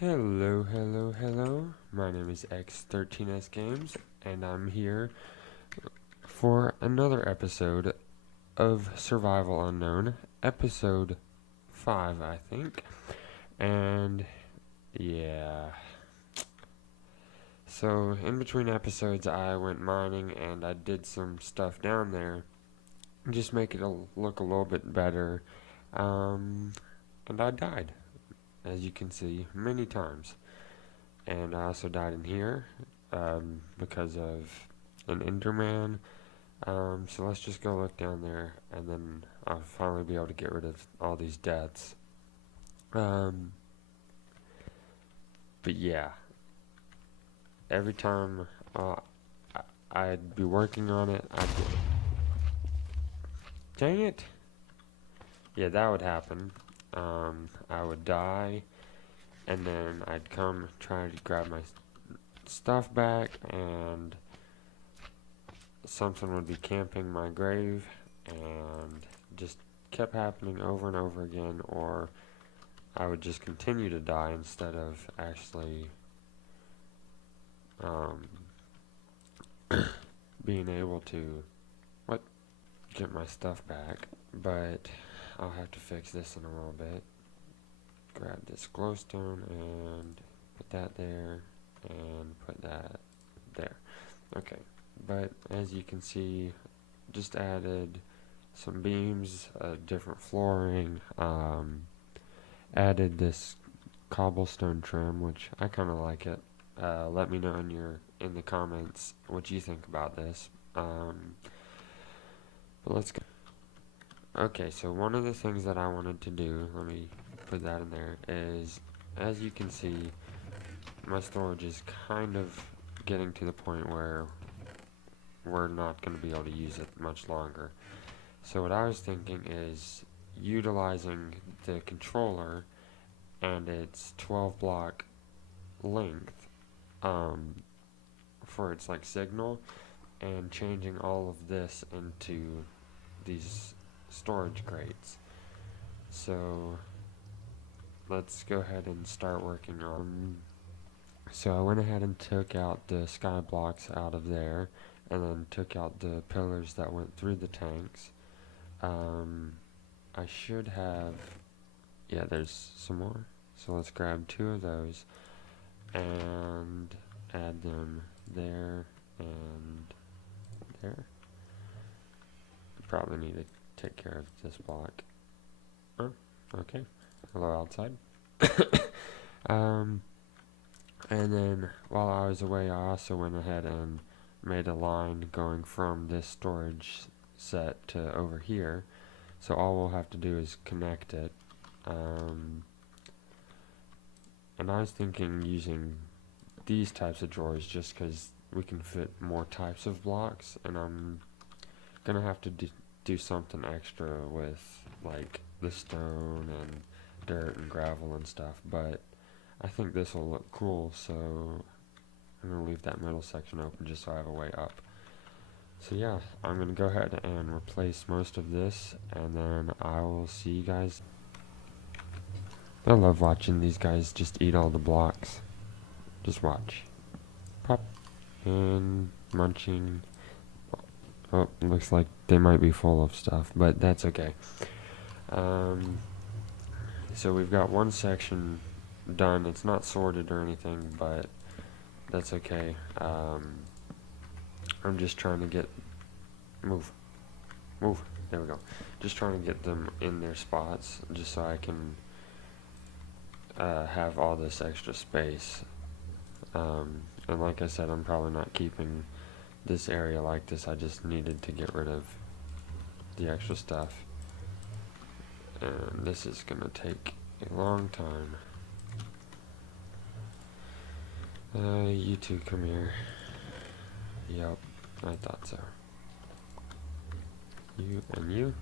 Hello, hello, hello. My name is X13S Games, and I'm here for another episode of Survival Unknown, episode 5, I think. And yeah. So, in between episodes, I went mining and I did some stuff down there, just make it look a little bit better. Um, and I died, as you can see, many times. And I also died in here because of an Enderman. So let's just go look down there, and then I'll finally be able to get rid of all these deaths. Um, but yeah, every time I'd be working on it, I'd get. Dang it! Yeah, that would happen. I would die, and then I'd come try to grab my stuff back, and something would be camping my grave, and just kept happening over and over again, or I would just continue to die instead of actually um, being able to get my stuff back. But I'll have to fix this in a little bit. Grab this glowstone and put that there and put that there. Okay, but as you can see, just added some beams, different flooring, added this cobblestone trim, which I kind of like it. Let me know in the comments what you think about this. But let's go. Okay, so one of the things that I wanted to do, let me put that in there, is as you can see, my storage is kind of getting to the point where we're not going to be able to use it much longer. So what I was thinking is utilizing the controller and its 12 block length for its like signal, and changing all of this into these storage crates. So let's go ahead and start working on. So I went ahead and took out the sky blocks out of there, and then took out the pillars that went through the tanks. I should have, yeah, there's some more. So let's grab 2 of those and add them there and there. Probably need to take care of this block. Oh, okay. Hello outside. um, and then while I was away, I also went ahead and made a line going from this storage set to over here. So all we'll have to do is connect it. And I was thinking using these types of drawers just because we can fit more types of blocks, and I'm gonna have to do something extra with like the stone and dirt and gravel and stuff, but I think this will look cool, so I'm gonna leave that middle section open just so I have a way up. So yeah, I'm gonna go ahead and replace most of this, and then I will see you guys. I love watching these guys just eat all the blocks. Just watch. Pop. And munching. Oh, looks like they might be full of stuff, but that's okay. So we've got one section done. It's not sorted or anything, but that's okay. I'm just trying to get... Move. Move. There we go. Just trying to get them in their spots, just so I can have all this extra space. And like I said, I'm probably not keeping this area like this. I just needed to get rid of the extra stuff. And this is gonna take a long time. You two, come here. Yep, I thought so. You and you.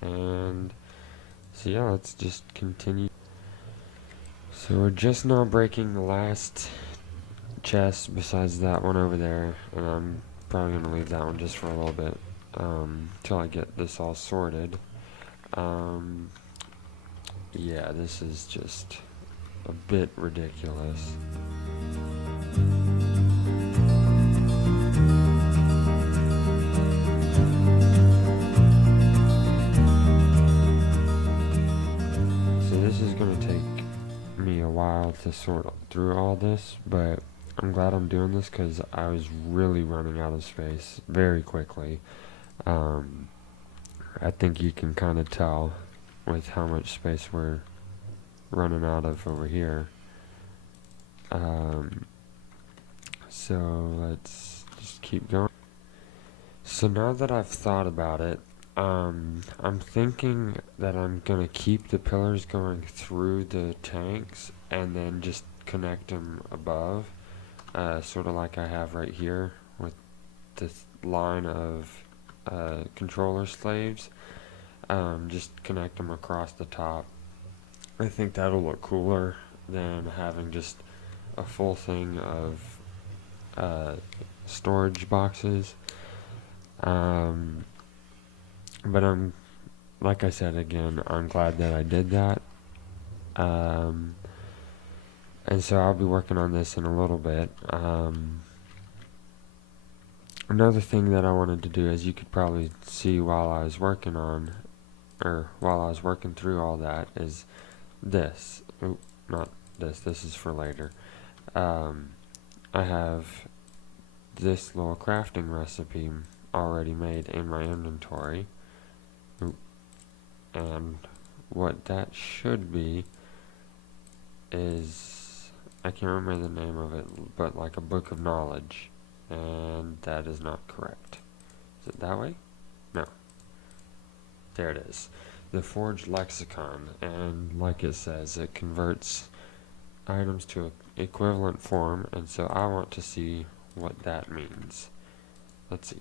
And so yeah, let's just continue. So we're just now breaking the last chest besides that one over there, and I'm probably gonna leave that one just for a little bit till I get this all sorted. Yeah, this is just a bit ridiculous. So this is going to take me a while to sort through all this, but I'm glad I'm doing this because I was really running out of space very quickly. I think you can kind of tell with how much space we're running out of over here. So let's just keep going. So now that I've thought about it, I'm thinking that I'm gonna keep the pillars going through the tanks and then just connect them above, sort of like I have right here with this line of controller slaves. Just connect them across the top. I think that'll look cooler than having just a full thing of storage boxes. But like I said again, I'm glad that I did that. And so I'll be working on this in a little bit. Another thing that I wanted to do, as you could probably see while I was working through all that, is this. Oh, not this. This is for later. I have this little crafting recipe already made in my inventory. Ooh. And what that should be is, I can't remember the name of it, but like a book of knowledge. And that is not correct. Is it that way? No. There it is. The Forged Lexicon. And like it says, it converts items to equivalent form, and so I want to see what that means. Let's see.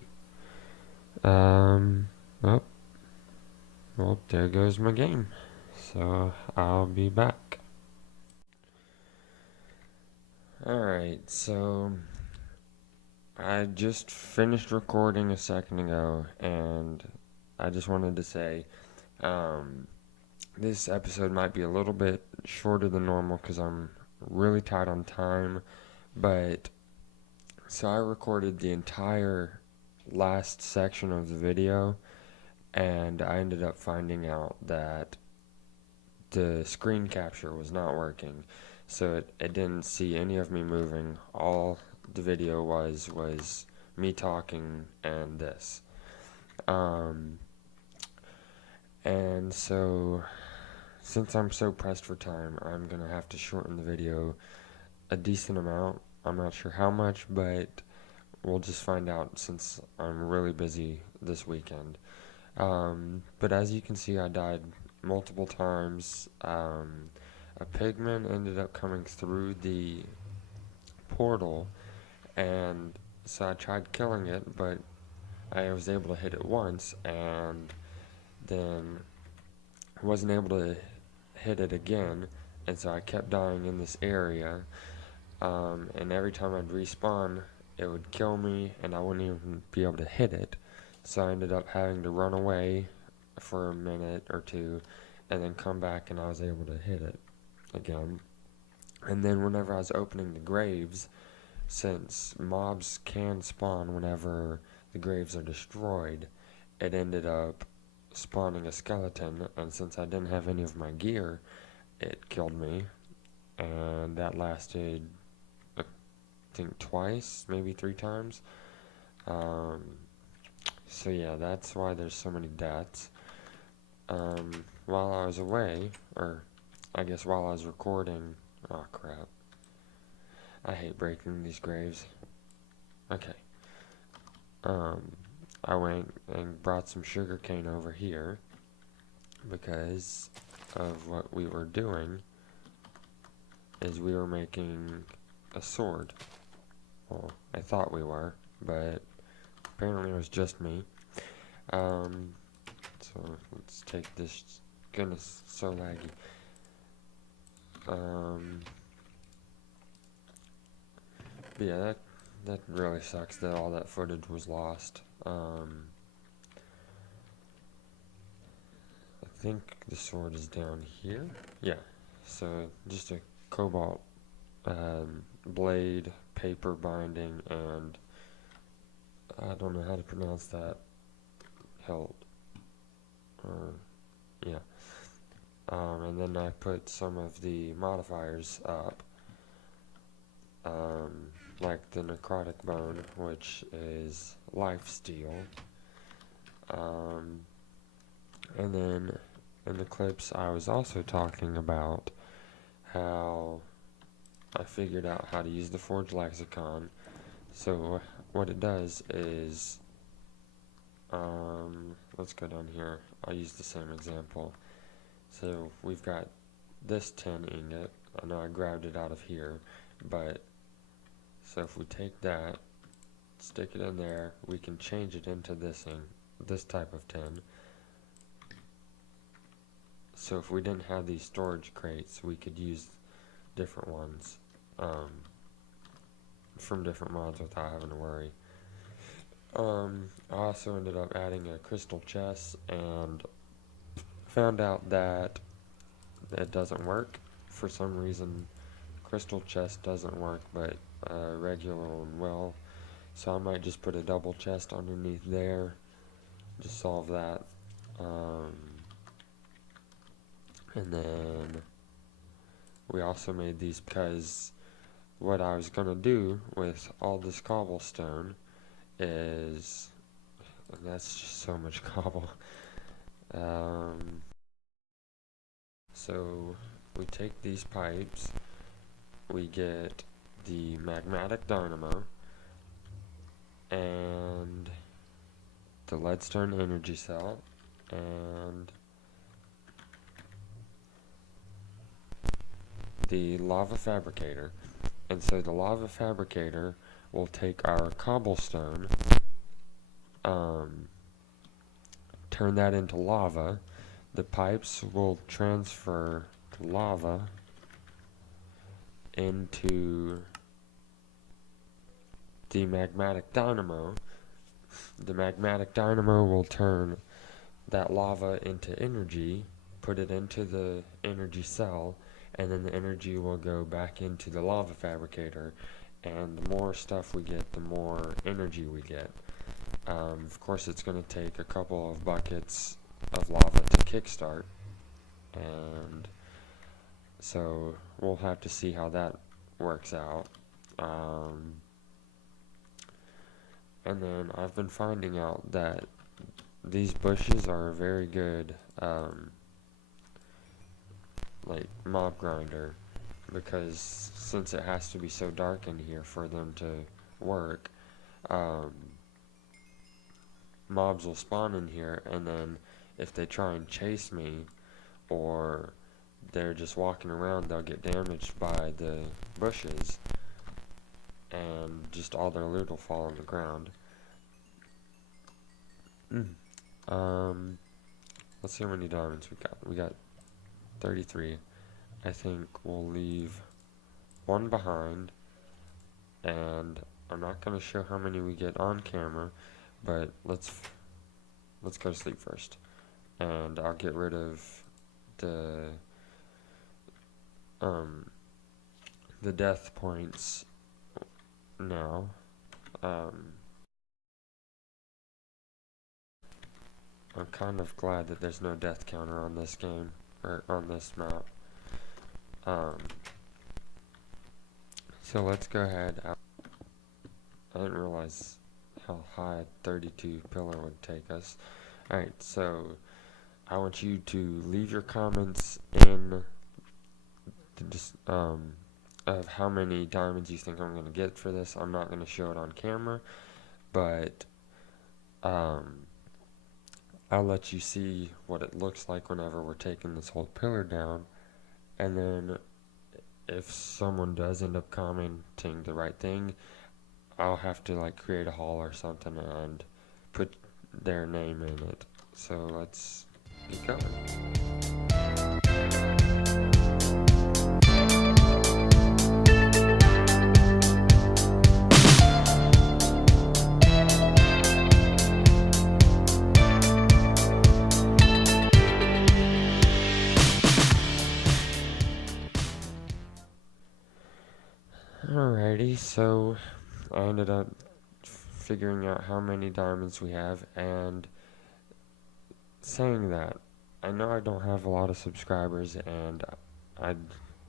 Oh, well, there goes my game. So I'll be back. Alright, so I just finished recording a second ago, and I just wanted to say, this episode might be a little bit shorter than normal because I'm really tight on time, but so I recorded the entire last section of the video, and I ended up finding out that the screen capture was not working, so it didn't see any of me moving. All the video was me talking and this. And so since I'm so pressed for time, I'm gonna have to shorten the video a decent amount. I'm not sure how much, but we'll just find out since I'm really busy this weekend. But as you can see, I died multiple times. A pigman ended up coming through the portal, and so I tried killing it, but I was able to hit it once, and then wasn't able to hit it again, and so I kept dying in this area, and every time I'd respawn, it would kill me, and I wouldn't even be able to hit it, so I ended up having to run away for a minute or two, and then come back, and I was able to hit it again. And then whenever I was opening the graves, since mobs can spawn whenever the graves are destroyed, it ended up spawning a skeleton, and since I didn't have any of my gear, it killed me, and that lasted, I think, twice, maybe 3 times. So yeah, that's why there's so many deaths. While I was away, or I guess while I was recording, oh crap, I hate breaking these graves. Okay. I went and brought some sugar cane over here because of what we were doing is we were making a sword. Well, I thought we were, but apparently it was just me. So let's take this. Goodness, so laggy. But yeah, that really sucks that all that footage was lost. I think the sword is down here. Yeah. So just a cobalt blade, paper binding, and I don't know how to pronounce that. Hilt. Yeah. And then I put some of the modifiers up, like the necrotic bone, which is life steal. And then in the clips I was also talking about how I figured out how to use the Forge Lexicon. So what it does is, let's go down here. I'll use the same example. So we've got this tin ingot. I know I grabbed it out of here, but so if we take that, stick it in there, we can change it into this type of tin. So if we didn't have these storage crates, we could use different ones from different mods without having to worry. I also ended up adding a crystal chest and found out that it doesn't work. For some reason, crystal chest doesn't work, but regular one will. So I might just put a double chest underneath there, just solve that. And then we also made these because what I was going to do with all this cobblestone is, and that's just so much cobble. So we take these pipes, we get the magmatic dynamo and the leadstone energy cell and the lava fabricator. And so the lava fabricator will take our cobblestone, turn that into lava. The pipes will transfer the lava into the magmatic dynamo. The magmatic dynamo will turn that lava into energy, put it into the energy cell, and then the energy will go back into the lava fabricator. And the more stuff we get, the more energy we get. Of course, it's going to take a couple of buckets of lava to kickstart, and so we'll have to see how that works out. And then I've been finding out that these bushes are a very good like mob grinder, because since it has to be so dark in here for them to work, mobs will spawn in here, and then if they try and chase me or they're just walking around, they'll get damaged by the bushes and just all their loot will fall on the ground. Let's see how many diamonds we got. We got 33. I think we'll leave one behind, and I'm not going to show how many we get on camera, but let's go to sleep first, and I'll get rid of the death points now. I'm kind of glad that there's no death counter on this game, or on this map. So let's go ahead. I didn't realize how high a 32 pillar would take us. Alright, so I want you to leave your comments in of how many diamonds you think I'm going to get for this. I'm not going to show it on camera, but I'll let you see what it looks like whenever we're taking this whole pillar down, and then if someone does end up commenting the right thing, I'll have to like create a haul or something and put their name in it. So let's get going. Alrighty, so I ended up figuring out how many diamonds we have, and saying that, I know I don't have a lot of subscribers, and I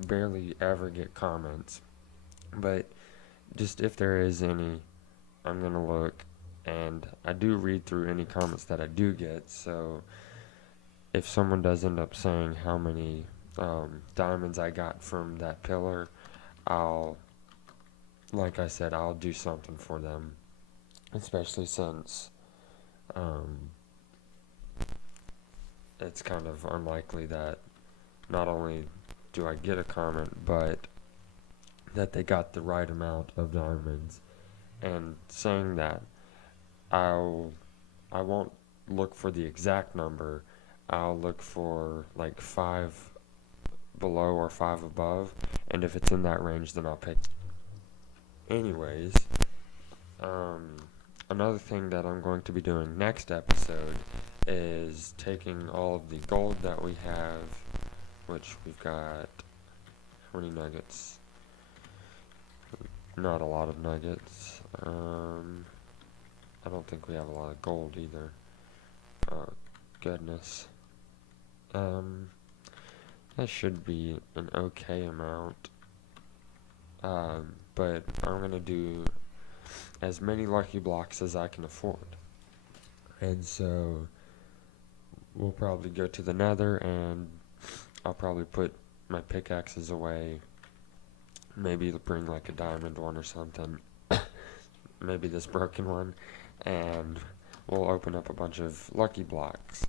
barely ever get comments, but just if there is any, I'm gonna look, and I do read through any comments that I do get, so if someone does end up saying how many diamonds I got from that pillar, I'll, like I said, I'll do something for them, especially since um, it's kind of unlikely that not only do I get a comment, but that they got the right amount of diamonds. And saying that, I won't look for the exact number. I'll look for like 5 below or 5 above, and if it's in that range, then I'll pick. Anyways, another thing that I'm going to be doing next episode is taking all of the gold that we have, which we've got 20 nuggets. Not a lot of nuggets. I don't think we have a lot of gold either. Oh, goodness. That should be an okay amount. But I'm gonna do as many lucky blocks as I can afford. And so we'll probably go to the nether, and I'll probably put my pickaxes away. Maybe bring like a diamond one or something. Maybe this broken one. And we'll open up a bunch of lucky blocks.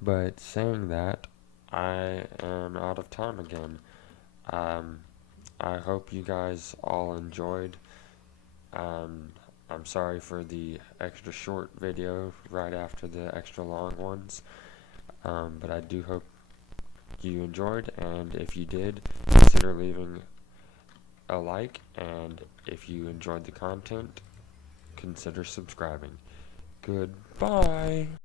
But saying that, I am out of time again. I hope you guys all enjoyed. I'm sorry for the extra short video right after the extra long ones. But I do hope you enjoyed, and if you did, consider leaving a like, and if you enjoyed the content, consider subscribing. Goodbye!